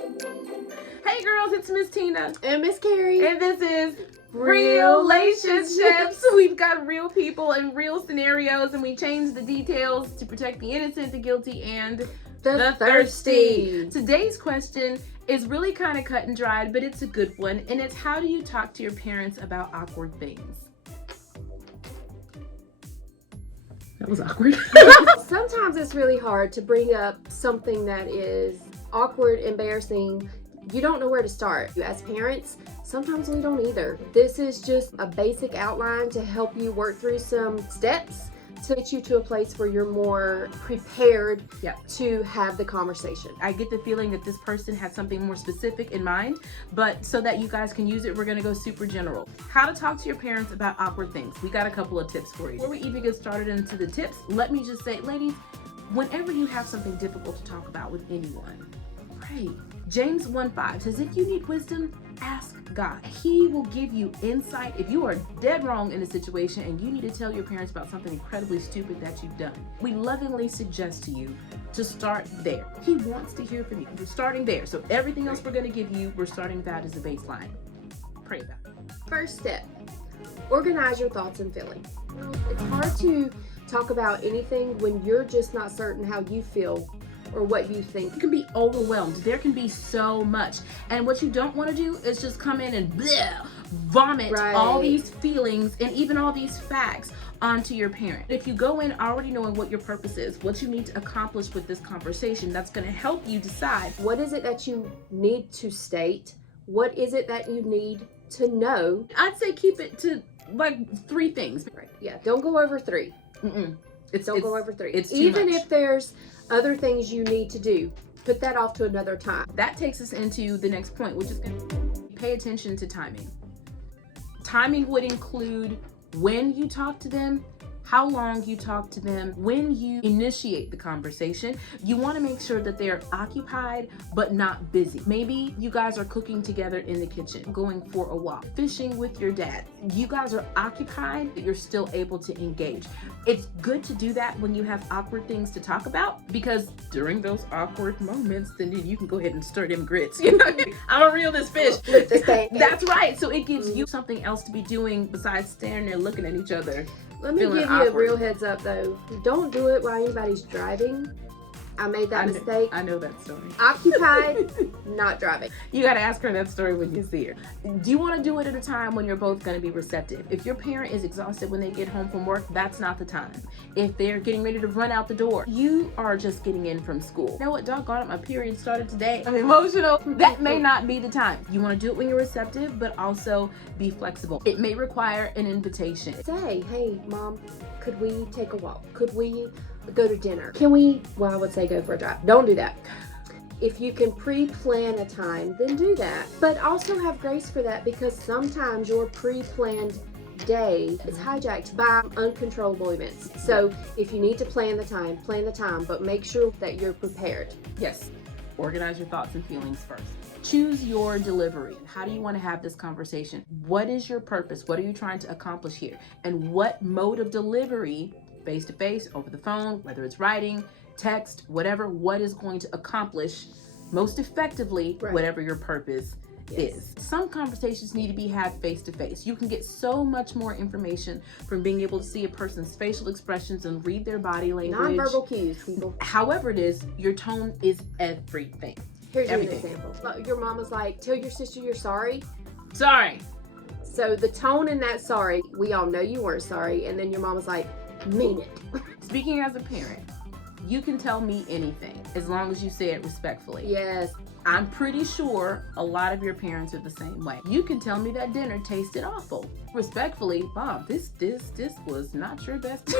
Hey girls, it's Miss Tina and Miss Carrie, and this is Relationships. We've got real people and real scenarios, and we change the details to protect the innocent, the guilty, and the thirsty. Today's question is really kind of cut and dried, but it's a good one, and it's how do you talk to your parents about awkward things? That was awkward. Sometimes it's really hard to bring up something that is awkward, embarrassing. You don't know where to start. As parents, sometimes we don't either. This is just a basic outline to help you work through some steps to get you to a place where you're more prepared to have the conversation. I get the feeling that this person has something more specific in mind, but so that you guys can use it, we're gonna go super general. How to talk to your parents about awkward things. We got a couple of tips for you. Before we even get started into the tips, let me just say, ladies, whenever you have something difficult to talk about with anyone, pray. James 1:5 says, if you need wisdom, ask God. He will give you insight. If you are dead wrong in a situation and you need to tell your parents about something incredibly stupid that you've done, we lovingly suggest to you to start there. He wants to hear from you. We're starting there. So everything else we're going to give you, we're starting that as a baseline. Pray about it. First step, organize your thoughts and feelings. It's hard to talk about anything when you're just not certain how you feel or what you think. You can be overwhelmed. There can be so much. And what you don't want to do is just come in and vomit all these feelings and even all these facts onto your parent. If you go in already knowing what your purpose is, what you need to accomplish with this conversation, that's going to help you decide. What is it that you need to state? What is it that you need to know? I'd say keep it to like 3 things. Yeah, don't go over 3. Don't go over 3. It's even if there's other things you need to do, put that off to another time. That takes us into the next point, which is going to pay attention to timing. Timing would include when you talk to them, how long you talk to them, when you initiate the conversation. You want to make sure that they're occupied but not busy. Maybe you guys are cooking together in the kitchen, going for a walk, fishing with your dad. You guys are occupied, but you're still able to engage. It's good to do that when you have awkward things to talk about, because during those awkward moments, then you can go ahead and stir them grits. You know, I'm gonna reel this fish. That's right. So it gives you something else to be doing besides standing there looking at each other. Let me give you a real heads up though. Don't do it while anybody's driving. I made that mistake. I know that story. Occupied, not driving. You got to ask her that story when you see her. Do you want to do it at a time when you're both going to be receptive? If your parent is exhausted when they get home from work, that's not the time. If they're getting ready to run out the door, you are just getting in from school. You know what, doggone it, my period started today. I'm emotional. That may not be the time. You want to do it when you're receptive, but also be flexible. It may require an invitation. Say, hey, Mom, could we take a walk? Could we go to dinner? Can we, well, I would say go for a drive. Don't do that. If you can pre-plan a time, then do that. But also have grace for that, because sometimes your pre-planned day is hijacked by uncontrollable events. So if you need to plan the time, but make sure that you're prepared. Yes, organize your thoughts and feelings first. Choose your delivery. How do you want to have this conversation? What is your purpose? What are you trying to accomplish here? And what mode of delivery, face-to-face, over the phone, whether it's writing, text, whatever, what is going to accomplish most effectively whatever your purpose is. Some conversations need to be had face-to-face. You can get so much more information from being able to see a person's facial expressions and read their body language. Nonverbal cues, people. However it is, your tone is everything. Here's an example. Your mom was like, tell your sister you're sorry. Sorry. So the tone in that sorry, we all know you weren't sorry, and then your mom was like, mean it. Speaking as a parent, you can tell me anything as long as you say it respectfully. Yes. I'm pretty sure a lot of your parents are the same way. You can tell me that dinner tasted awful. Respectfully, Mom, this was not your best.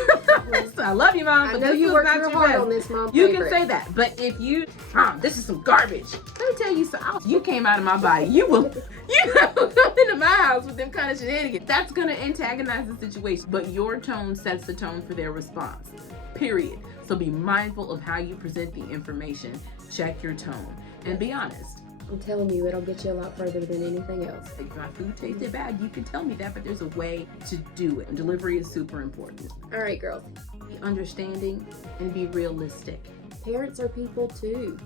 I love you, Mom, but I know you worked real hard on this, Mom. You can say that, but if you, Mom, this is some garbage. Let me tell you something. You came out of my body. You come into my house with them kind of shenanigans. That's gonna antagonize the situation, but your tone sets the tone for their response. Period. So be mindful of how you present the information. Check your tone and be honest. I'm telling you, it'll get you a lot further than anything else. If my food tasted bad, you can tell me that, but there's a way to do it. Delivery is super important. All right, girls. Be understanding and be realistic. Parents are people too.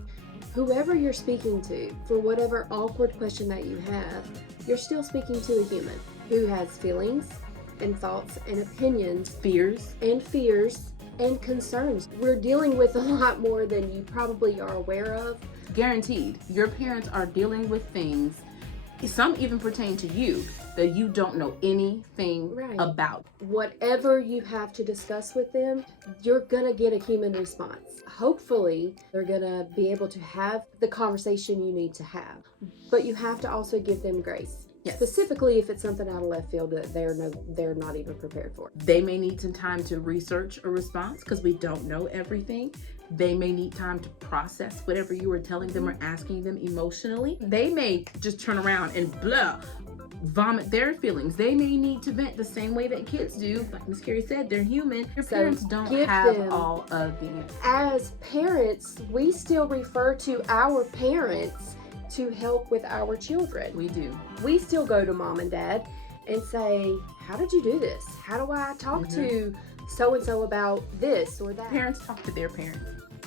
whoever you're speaking to, for whatever awkward question that you have, you're still speaking to a human who has feelings and thoughts and opinions, Fears. and concerns. We're dealing with a lot more than you probably are aware of. Guaranteed, your parents are dealing with things, some even pertain to you, that you don't know anything about. Whatever you have to discuss with them, you're gonna get a human response. Hopefully, they're gonna be able to have the conversation you need to have. But you have to also give them grace. Yes. Specifically if it's something out of left field that they're not even prepared for. They may need some time to research a response because we don't know everything. They may need time to process whatever you are telling them or asking them emotionally. They may just turn around and vomit their feelings. They may need to vent the same way that kids do. Like Miss Carrie said, they're human. Your parents don't have all of the answers. As parents, we still refer to our parents to help with our children. We do. We still go to mom and dad and say, how did you do this? How do I talk to so-and-so about this or that? Parents talk to their parents.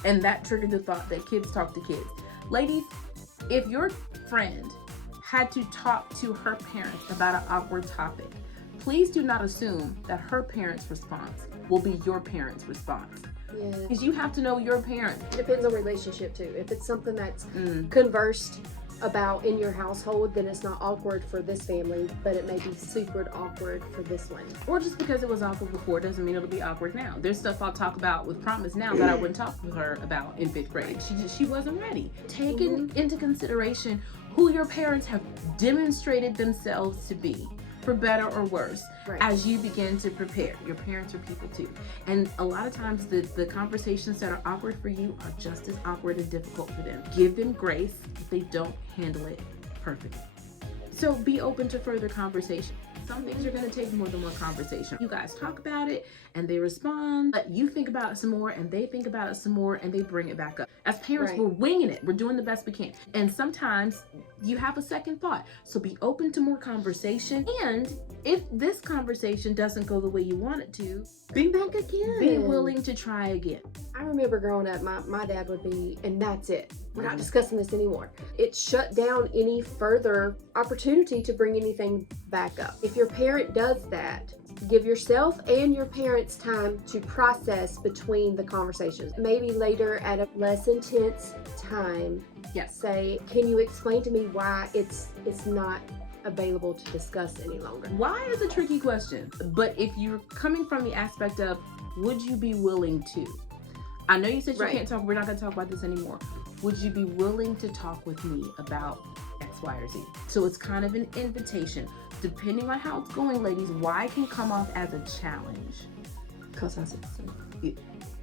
And that triggered the thought that kids talk to kids. Ladies, if your friend had to talk to her parents about an awkward topic, please do not assume that her parents' response will be your parents' response. Yeah. Because you have to know your parent. It depends on relationship too. If it's something that's conversed about in your household, then it's not awkward for this family, but it may be super awkward for this one. Or just because it was awkward before doesn't mean it'll be awkward now. There's stuff I'll talk about with Promise now that I wouldn't talk with her about in 5th grade. She wasn't ready. Taking into consideration who your parents have demonstrated themselves to be, for better or worse, as you begin to prepare. Your parents are people too. And a lot of times the conversations that are awkward for you are just as awkward and difficult for them. Give them grace if they don't handle it perfectly. So be open to further conversation. Some things are going to take more than one conversation. You guys talk about it and they respond, but you think about it some more and they think about it some more and they bring it back up. As parents, we're winging it. We're doing the best we can. And sometimes you have a second thought. So be open to more conversation. And if this conversation doesn't go the way you want it to, be back again. Be willing to try again. I remember growing up, my dad would be, and that's it. We're not discussing this anymore. It shut down any further opportunity to bring anything back up. If your parent does that, give yourself and your parents time to process between the conversations. Maybe later at a less intense time, say, can you explain to me why it's not available to discuss any longer? Why is a tricky question, but if you're coming from the aspect of, would you be willing to? I know you said you can't talk, we're not going to talk about this anymore. Would you be willing to talk with me about X, Y, or Z? So it's kind of an invitation. Depending on how it's going, ladies, why can come off as a challenge? Because I said so.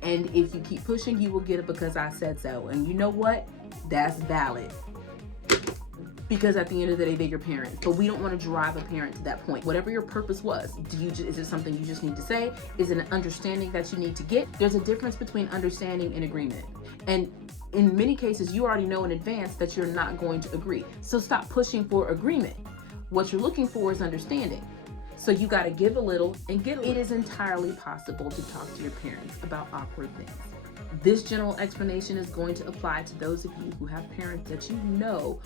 And if you keep pushing, you will get it because I said so. And you know what? That's valid. Because at the end of the day, they're your parents. But we don't want to drive a parent to that point. Whatever your purpose was, is it something you just need to say? Is it an understanding that you need to get? There's a difference between understanding and agreement. And in many cases, you already know in advance that you're not going to agree. So stop pushing for agreement. What you're looking for is understanding. So you got to give a little and get a little. It is entirely possible to talk to your parents about awkward things. This general explanation is going to apply to those of you who have parents that you know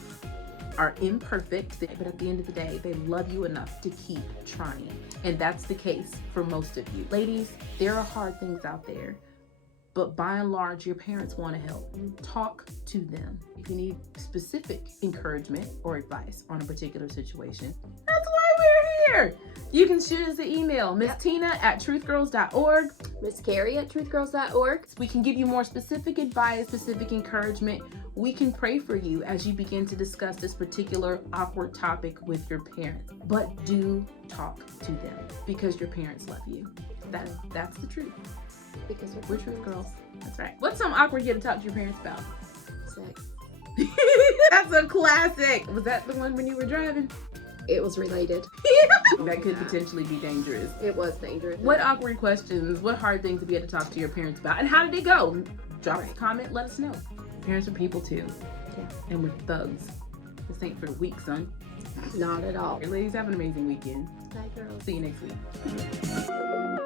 are imperfect, but at the end of the day, they love you enough to keep trying. And that's the case for most of you. Ladies, there are hard things out there, but by and large, your parents want to help. Talk to them. If you need specific encouragement or advice on a particular situation, that's why we're here. You can shoot us an email, Miss Tina at TruthGirlz.org. Miss Carrie at TruthGirlz.org. We can give you more specific advice, specific encouragement. We can pray for you as you begin to discuss this particular awkward topic with your parents. But do talk to them because your parents love you. That's the truth. Because we're truth girls. That's right. What's some awkward you had to talk to your parents about? Sex. That's a classic. Was that the one when you were driving? It was related. That could potentially be dangerous. It was dangerous. What awkward questions, what hard things have you had to talk to your parents about? And how did it go? Drop us a comment, let us know. Parents are people too. Yeah. And we're thugs. This ain't for the weak, son. Not at all. Ladies, have an amazing weekend. Bye, girls. See you next week.